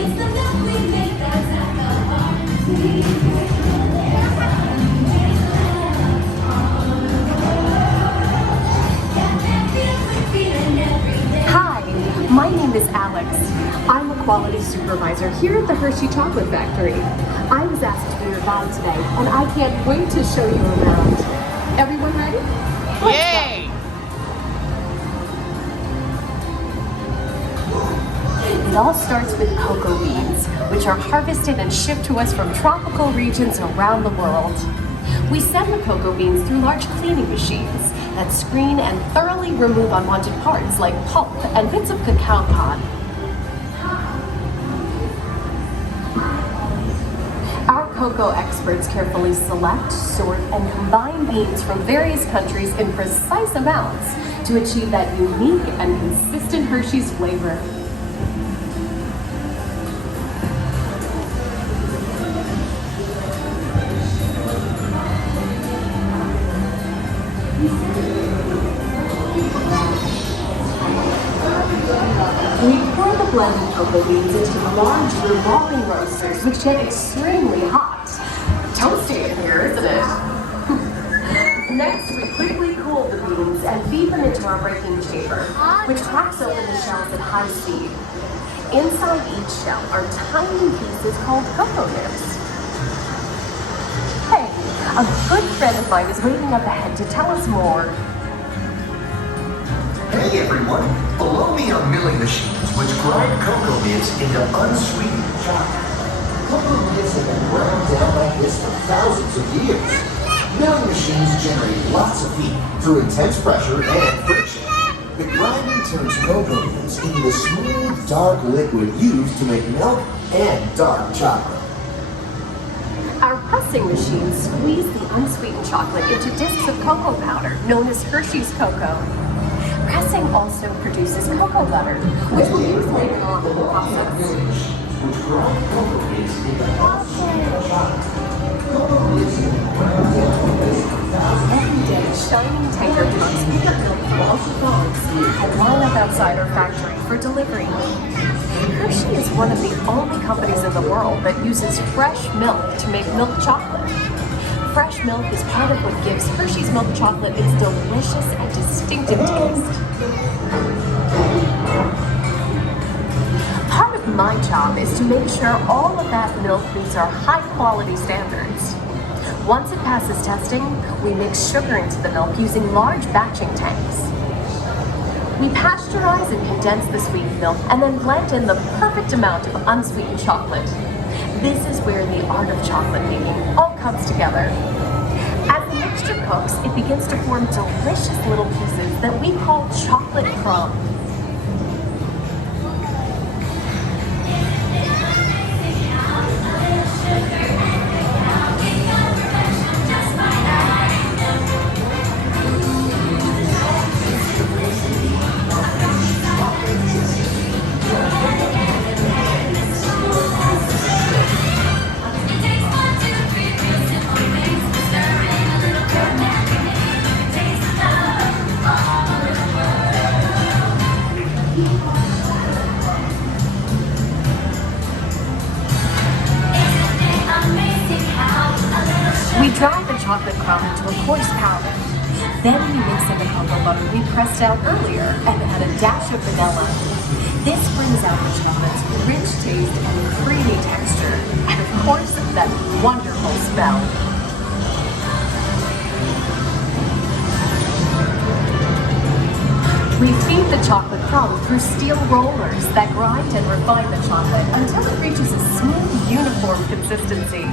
Hi, my name is Alex. I'm a quality supervisor here at the Hershey Chocolate Factory. I was asked to be your guide today, and I can't wait to show you around. Everyone ready? Yay! It all starts with cocoa beans, which are harvested and shipped to us from tropical regions around the world. We send the cocoa beans through large cleaning machines that screen and thoroughly remove unwanted parts like pulp and bits of cacao pod. Our cocoa experts carefully select, sort, and combine beans from various countries in precise amounts to achieve that unique and consistent Hershey's flavor. We pour the blended cocoa beans into large revolving roasters, which get extremely hot. Toasty in here, isn't it? Next, we quickly cool the beans and feed them into our breaking chamber, which cracks open the shells at high speed. Inside each shell are tiny pieces called cocoa nibs. Hey, a good friend of mine is waiting up ahead to tell us more. Hey everyone! Below me are milling machines which grind cocoa nibs into unsweetened chocolate. Cocoa nibs have been ground down like this for thousands of years. Milling machines generate lots of heat through intense pressure and friction. The grinding turns cocoa nibs into the smooth, dark liquid used to make milk and dark chocolate. Our pressing machines squeeze the unsweetened chocolate into discs of cocoa powder, known as Hershey's cocoa. Pressing also produces cocoa butter, which we use later on in the process. Every day, shining tanker trucks pick up milk from local farms and line up outside our factory for delivery. Hershey is one of the only companies in the world that uses fresh milk to make milk chocolate. Fresh milk is part of what gives Hershey's milk chocolate its delicious and distinctive taste. Part of my job is to make sure all of that milk meets our high-quality standards. Once it passes testing, we mix sugar into the milk using large batching tanks. We pasteurize and condense the sweetened milk and then blend in the perfect amount of unsweetened chocolate. This is where the art of chocolate making all comes together. As the mixture cooks, it begins to form delicious little pieces that we call chocolate crumbs. We dry the chocolate crumb into a coarse powder. Then we mix in the cocoa butter we pressed out earlier and add a dash of vanilla. This brings out the chocolate's rich taste and creamy texture, and of course, that wonderful smell. We feed the chocolate crumb through steel rollers that grind and refine the chocolate until it reaches a smooth, uniform consistency.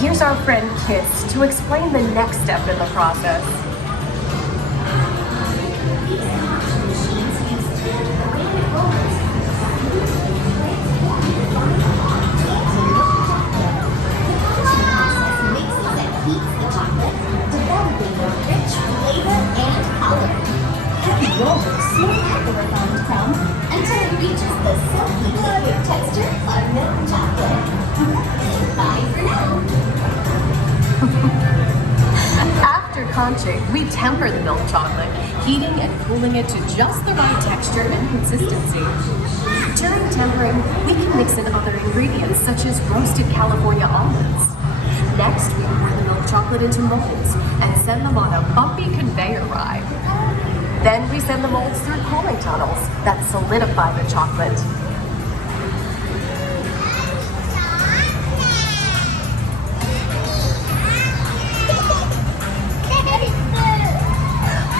Here's our friend Kiss to explain the next step in the process. Developing a rich flavor and color. Heavy rollers smooth the refined crumb until it reaches the silky liquid texture of milk chocolate. Bye for now. After conching, we temper the milk chocolate, heating and cooling it to just the right texture and consistency. During tempering, we can mix in other ingredients such as roasted California almonds. Next, we pour the milk chocolate into molds and send them on a bumpy conveyor ride. Then we send the molds through cooling tunnels that solidify the chocolate.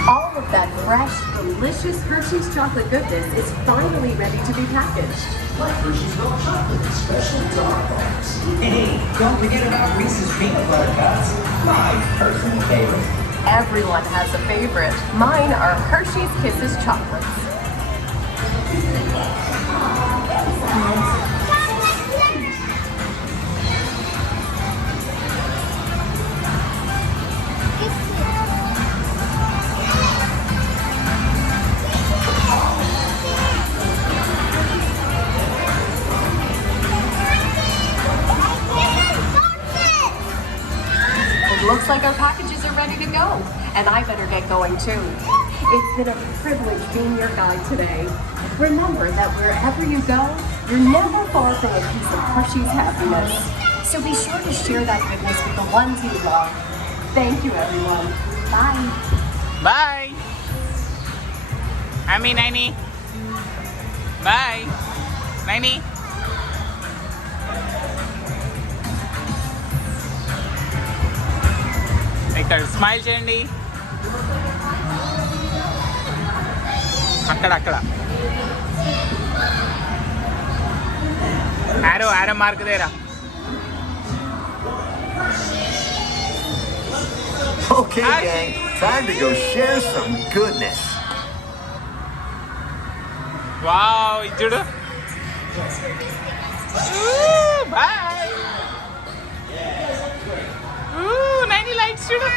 All of that fresh, delicious Hershey's chocolate goodness is finally ready to be packaged. Like Hershey's milk chocolate in special dark box. Hey, don't forget about Reese's peanut butter cups. My personal favorite. Everyone has a favorite. Mine are Hershey's Kisses chocolates. It looks like our packages are ready to go, and I better get going too. It's been a privilege being your guide today. Remember that wherever you go, you're never far from a piece of Hershey's happiness. So be sure to share that goodness with the ones you love. Thank you, everyone. Bye. Bye. Ami, Naini. Bye. Naini. ఇక్కడ smile చేయండి. అక్కడ అక్కడ arrow arrow mark దేరా. Okay, gang, time to go share some goodness. Wow, ఇది చూడు. Bye. 90 likes చూడు.